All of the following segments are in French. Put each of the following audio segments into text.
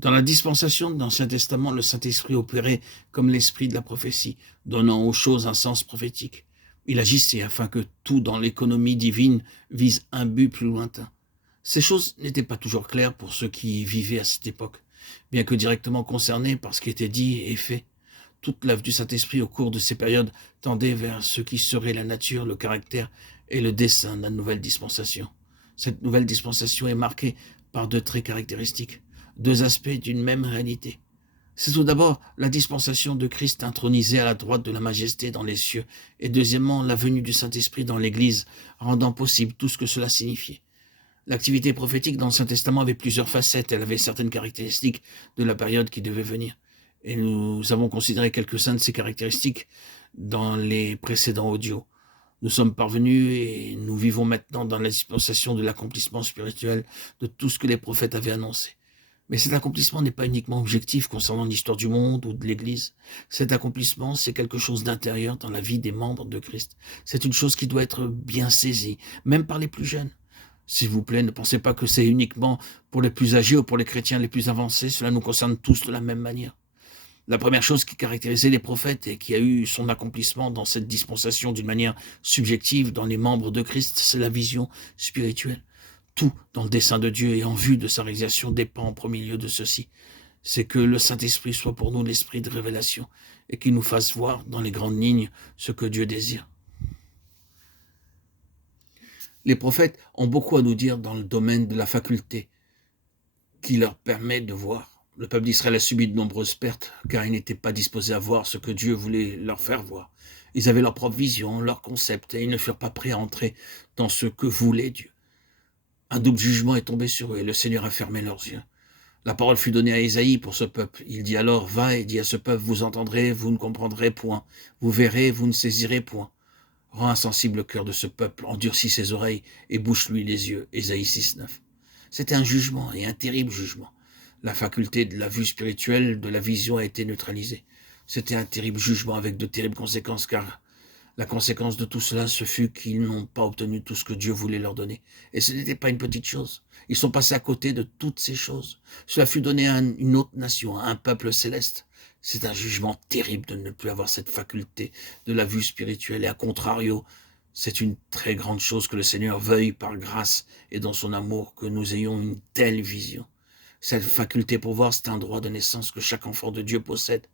Dans la dispensation de l'Ancien Testament, le Saint-Esprit opérait comme l'esprit de la prophétie, donnant aux choses un sens prophétique. Il agissait afin que tout dans l'économie divine vise un but plus lointain. Ces choses n'étaient pas toujours claires pour ceux qui vivaient à cette époque, bien que directement concernés par ce qui était dit et fait. Toute l'œuvre du Saint-Esprit au cours de ces périodes tendait vers ce qui serait la nature, le caractère et le dessein de la nouvelle dispensation. Cette nouvelle dispensation est marquée par deux traits caractéristiques, deux aspects d'une même réalité. C'est tout d'abord la dispensation de Christ intronisé à la droite de la majesté dans les cieux, et deuxièmement la venue du Saint-Esprit dans l'Église, rendant possible tout ce que cela signifiait. L'activité prophétique dans l'Ancien Testament avait plusieurs facettes, elle avait certaines caractéristiques de la période qui devait venir. Et nous avons considéré quelques-uns de ces caractéristiques dans les précédents audios. Nous sommes parvenus et nous vivons maintenant dans la dispensation de l'accomplissement spirituel de tout ce que les prophètes avaient annoncé. Mais cet accomplissement n'est pas uniquement objectif concernant l'histoire du monde ou de l'Église. Cet accomplissement, c'est quelque chose d'intérieur dans la vie des membres de Christ. C'est une chose qui doit être bien saisie, même par les plus jeunes. S'il vous plaît, ne pensez pas que c'est uniquement pour les plus âgés ou pour les chrétiens les plus avancés. Cela nous concerne tous de la même manière. La première chose qui caractérisait les prophètes et qui a eu son accomplissement dans cette dispensation d'une manière subjective dans les membres de Christ, c'est la vision spirituelle. Tout dans le dessein de Dieu et en vue de sa réalisation dépend en premier lieu de ceci. C'est que le Saint-Esprit soit pour nous l'esprit de révélation et qu'il nous fasse voir dans les grandes lignes ce que Dieu désire. Les prophètes ont beaucoup à nous dire dans le domaine de la faculté qui leur permet de voir. Le peuple d'Israël a subi de nombreuses pertes car ils n'étaient pas disposés à voir ce que Dieu voulait leur faire voir. Ils avaient leur propre vision, leur concept et ils ne furent pas prêts à entrer dans ce que voulait Dieu. Un double jugement est tombé sur eux et le Seigneur a fermé leurs yeux. La parole fut donnée à Ésaïe pour ce peuple. Il dit alors, va et dis à ce peuple, vous entendrez, vous ne comprendrez point. Vous verrez, vous ne saisirez point. Rends insensible le cœur de ce peuple, endurcis ses oreilles et bouche-lui les yeux. Ésaïe 6,9. C'était un jugement et un terrible jugement. La faculté de la vue spirituelle, de la vision a été neutralisée. C'était un terrible jugement avec de terribles conséquences car la conséquence de tout cela, ce fut qu'ils n'ont pas obtenu tout ce que Dieu voulait leur donner. Et ce n'était pas une petite chose. Ils sont passés à côté de toutes ces choses. Cela fut donné à une autre nation, à un peuple céleste. C'est un jugement terrible de ne plus avoir cette faculté de la vue spirituelle. Et à contrario, c'est une très grande chose que le Seigneur veuille par grâce et dans son amour que nous ayons une telle vision. Cette faculté pour voir, c'est un droit de naissance que chaque enfant de Dieu possède.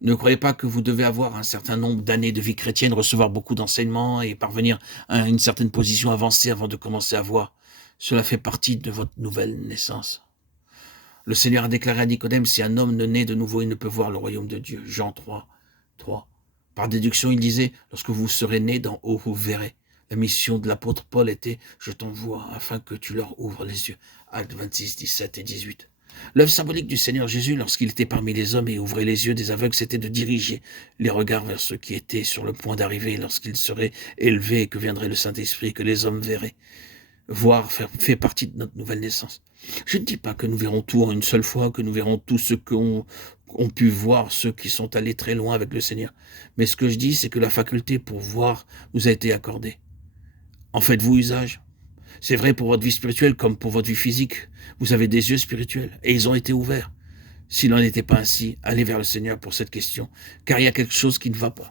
Ne croyez pas que vous devez avoir un certain nombre d'années de vie chrétienne, recevoir beaucoup d'enseignements et parvenir à une certaine position avancée avant de commencer à voir. Cela fait partie de votre nouvelle naissance. Le Seigneur a déclaré à Nicodème, si un homme ne naît de nouveau, il ne peut voir le royaume de Dieu. Jean 3, 3. Par déduction, il disait, lorsque vous serez nés d'en haut, vous verrez. La mission de l'apôtre Paul était, je t'envoie afin que tu leur ouvres les yeux. Actes 26, 17 et 18. L'œuvre symbolique du Seigneur Jésus, lorsqu'il était parmi les hommes et ouvrait les yeux des aveugles, c'était de diriger les regards vers ceux qui étaient sur le point d'arriver, lorsqu'il serait élevé et que viendrait le Saint-Esprit, que les hommes verraient. Voir fait partie de notre nouvelle naissance. Je ne dis pas que nous verrons tout en une seule fois, que nous verrons tout ce qu'ont pu voir ceux qui sont allés très loin avec le Seigneur. Mais ce que je dis, c'est que la faculté pour voir nous a été accordée. En faites-vous usage? C'est vrai pour votre vie spirituelle comme pour votre vie physique. Vous avez des yeux spirituels et ils ont été ouverts. S'il n'en était pas ainsi, allez vers le Seigneur pour cette question, car il y a quelque chose qui ne va pas.